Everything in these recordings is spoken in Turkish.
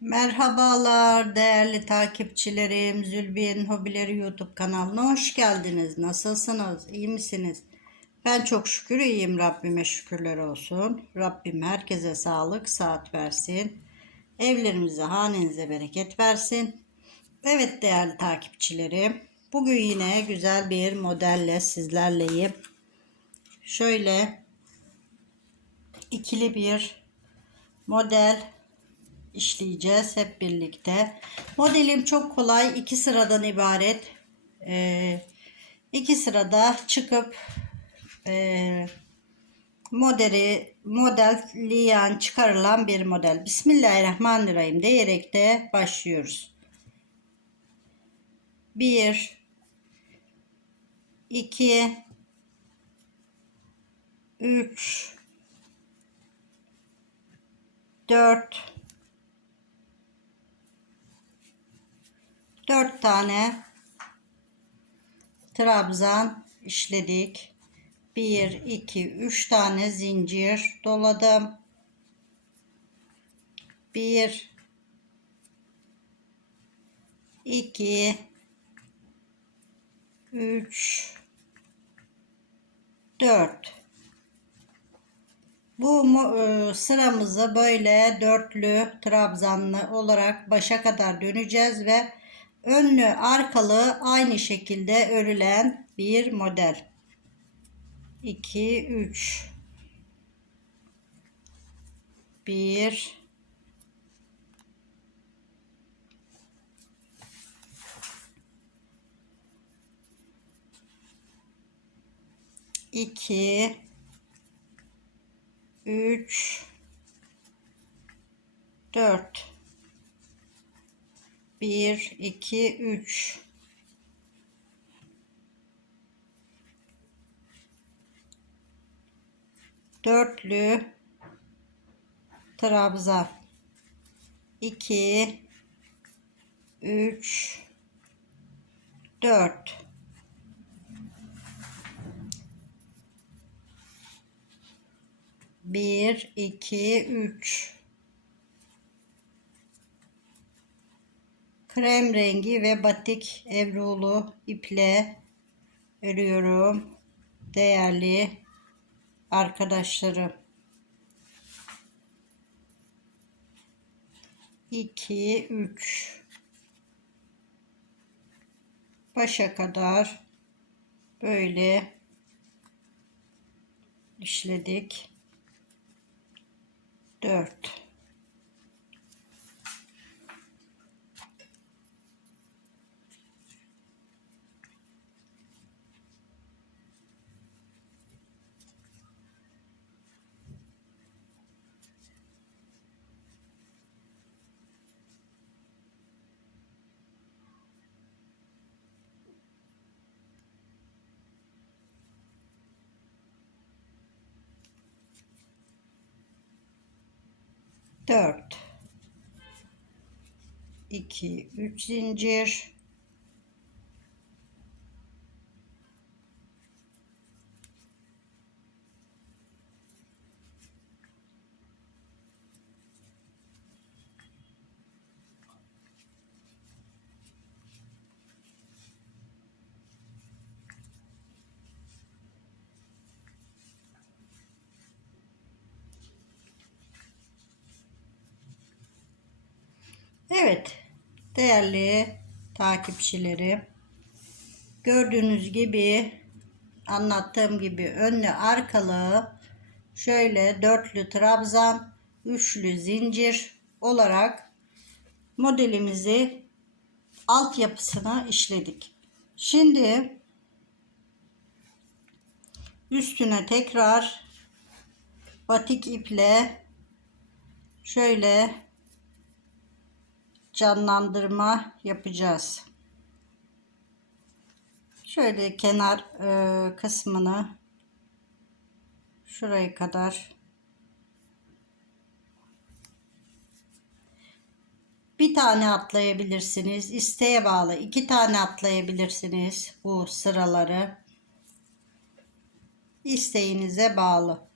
Merhabalar değerli takipçilerim. Zülbiye'nin Hobileri YouTube kanalına hoş geldiniz. Nasılsınız? İyi misiniz? Ben çok şükür iyiyim. Rabbime şükürler olsun. Rabbim herkese sağlık, saat versin. Evlerimize, hanenize bereket versin. Evet değerli takipçilerim. Bugün yine güzel bir modelle sizlerleyim. Şöyle ikili bir model işleyeceğiz hep birlikte. Modelim çok kolay. iki sıradan ibaret. Ee, iki sırada çıkıp e, modeli modelleyen çıkarılan bir model. Bismillahirrahmanirrahim diyerek de başlıyoruz. 1 2 3 4 4 tane trabzan işledik. 1 2 3 tane zincir doladım. 1 2 3 4 bu e, sıramızı böyle dörtlü trabzanlı olarak başa kadar döneceğiz ve önlü arkalı aynı şekilde örülen bir model. 2 3 1 2 3 4 1 2 3 dörtlü. Trabzan 2 3 4 1 2 3 krem rengi ve batik evrulu iple örüyorum. Değerli arkadaşlarım. 2 3 başa kadar böyle işledik. 4 4 2 3 zincir Evet değerli takipçilerim gördüğünüz gibi anlattığım gibi önlü arkalı şöyle dörtlü trabzan üçlü zincir olarak modelimizi altyapısına işledik. Şimdi üstüne tekrar batik iple şöyle canlandırma yapacağız. Şöyle kenar e, kısmını şuraya kadar bir tane atlayabilirsiniz. İsteğe bağlı iki tane atlayabilirsiniz bu sıraları. İsteğinize bağlı.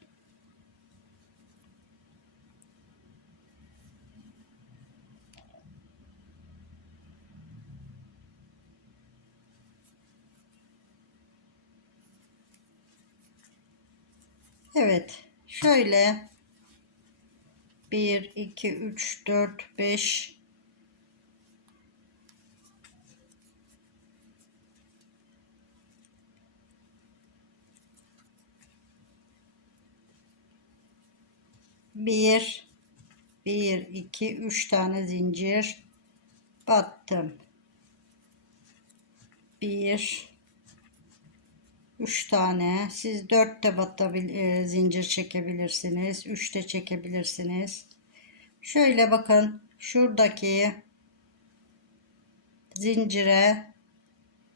Evet. Şöyle. 1 2 3 4 5 bir bir iki üç tane zincir. Battım. Bir üç tane. Siz dört de batabil e, zincir çekebilirsiniz. Üç de çekebilirsiniz. Şöyle bakın. Şuradaki zincire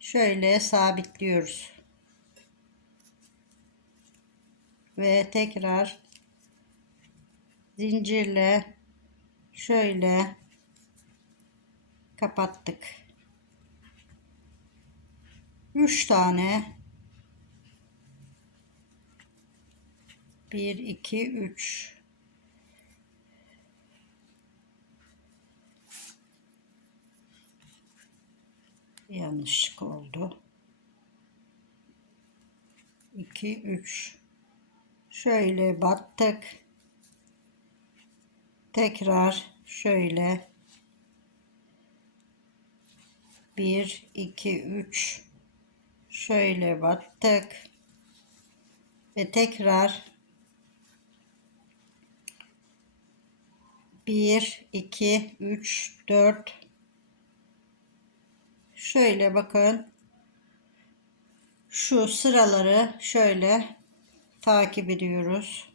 şöyle sabitliyoruz. Ve tekrar zincirle şöyle kapattık. 3 tane 1 2 3 yanlışlık oldu. 2 3 şöyle battık tekrar şöyle. 1 2 3 şöyle battık ve tekrar 1 2 3 4 şöyle bakın. Şu sıraları şöyle takip ediyoruz.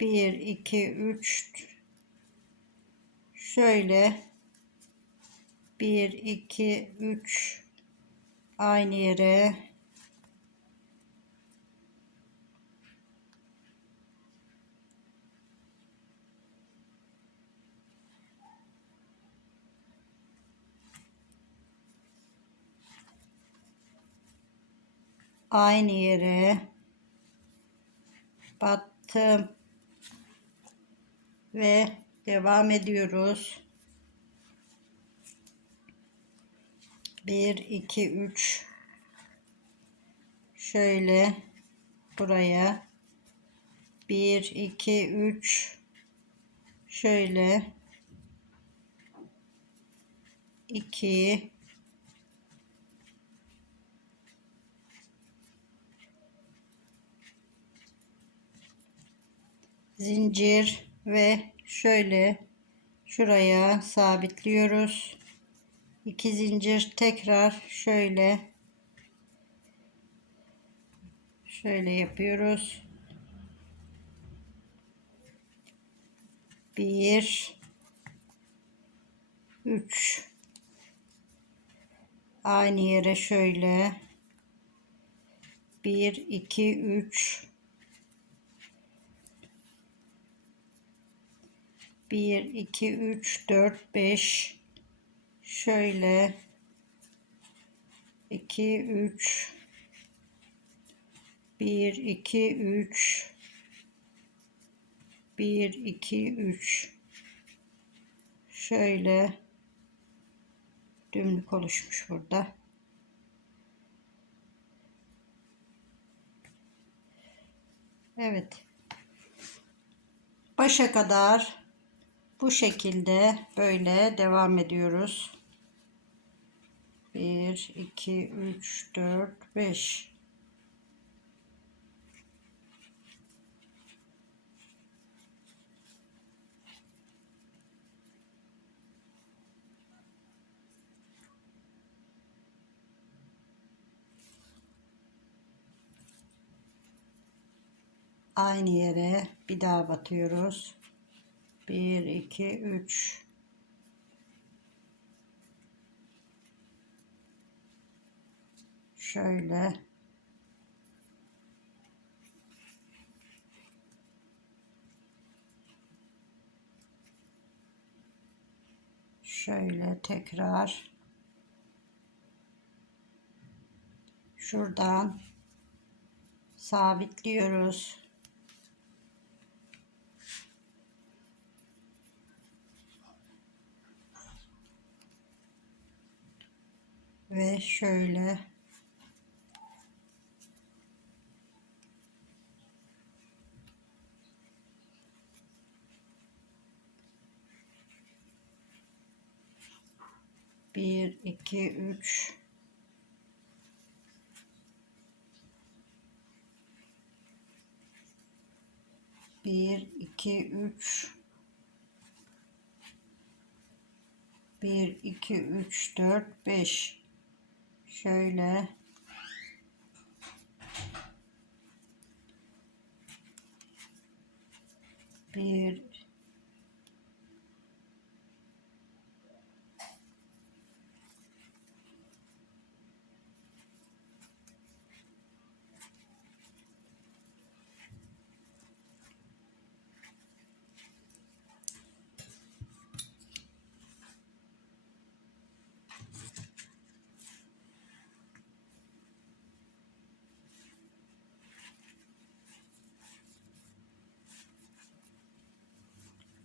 1 2 3 şöyle. 1 2 3 aynı yere aynı yere battım ve devam ediyoruz. 1 2 3 şöyle buraya. 1 2 3 şöyle. 2 zincir ve şöyle şuraya sabitliyoruz. 2 zincir tekrar şöyle şöyle yapıyoruz. 1 3 aynı yere şöyle 1 2 3 1 2 3 4 5 şöyle. 2 3 1 2 3 1 2 3 şöyle. Dümlük oluşmuş burada. Evet. Başa kadar bu şekilde böyle devam ediyoruz. 1 2 3 4 5 aynı yere bir daha batıyoruz. 1 2 3 şöyle. Şöyle tekrar. Şuradan sabitliyoruz. ve şöyle. Bir iki üç. Bir iki üç. Bir iki üç dört beş şöyle. Bir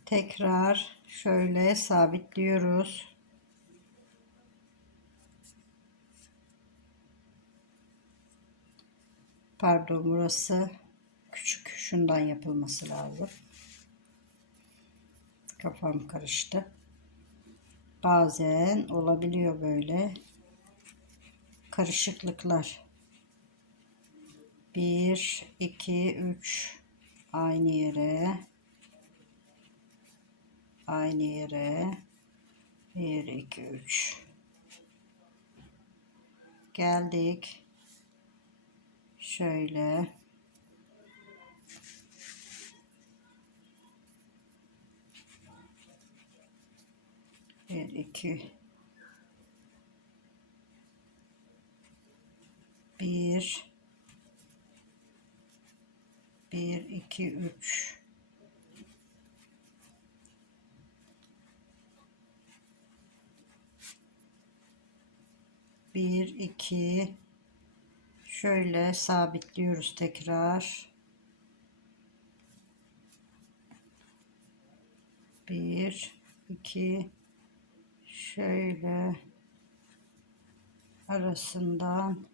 tekrar şöyle sabitliyoruz. Pardon burası küçük şundan yapılması lazım. Kafam karıştı. Bazen olabiliyor böyle karışıklıklar. 1 2 3 aynı yere aynı yere. 1 2 3 geldik. Şöyle. Bir iki. Bir. Bir iki üç bir iki. Şöyle sabitliyoruz tekrar. Bir iki. Şöyle arasından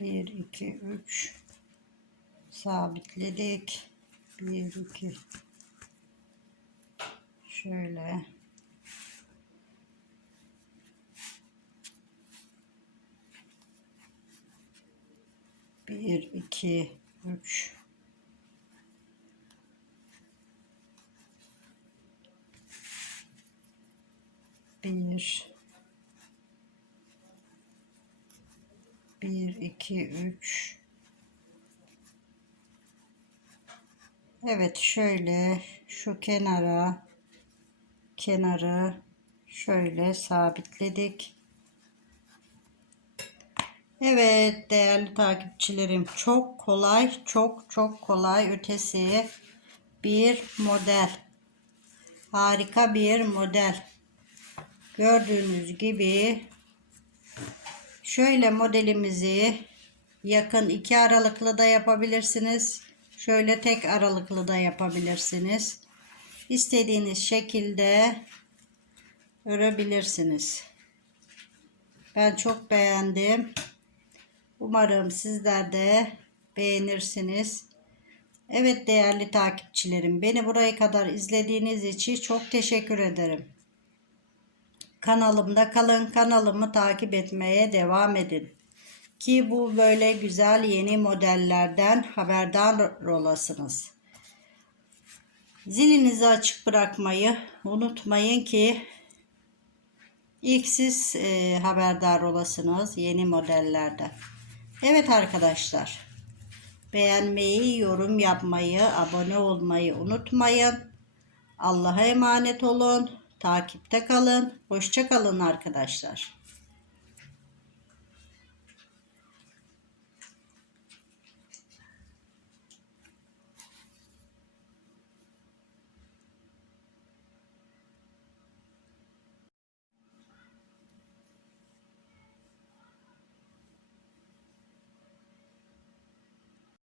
bir iki üç. Sabitledik. Bir iki. Şöyle. Bir iki üç. Bir bir iki üç Evet şöyle şu kenara kenarı şöyle sabitledik. Evet değerli takipçilerim çok kolay çok çok kolay ötesi bir model. Harika bir model. Gördüğünüz gibi şöyle modelimizi yakın iki aralıklı da yapabilirsiniz. Şöyle tek aralıklı da yapabilirsiniz. İstediğiniz şekilde örebilirsiniz. Ben çok beğendim. Umarım sizler de beğenirsiniz. Evet değerli takipçilerim beni buraya kadar izlediğiniz için çok teşekkür ederim. Kanalımda kalın kanalımı takip etmeye devam edin. Ki bu böyle güzel yeni modellerden haberdar olasınız. Zilinizi açık bırakmayı unutmayın ki ilk siz e, haberdar olasınız yeni modellerden. Evet arkadaşlar. Beğenmeyi, yorum yapmayı, abone olmayı unutmayın. Allah'a emanet olun. Takipte kalın. Hoşça kalın arkadaşlar.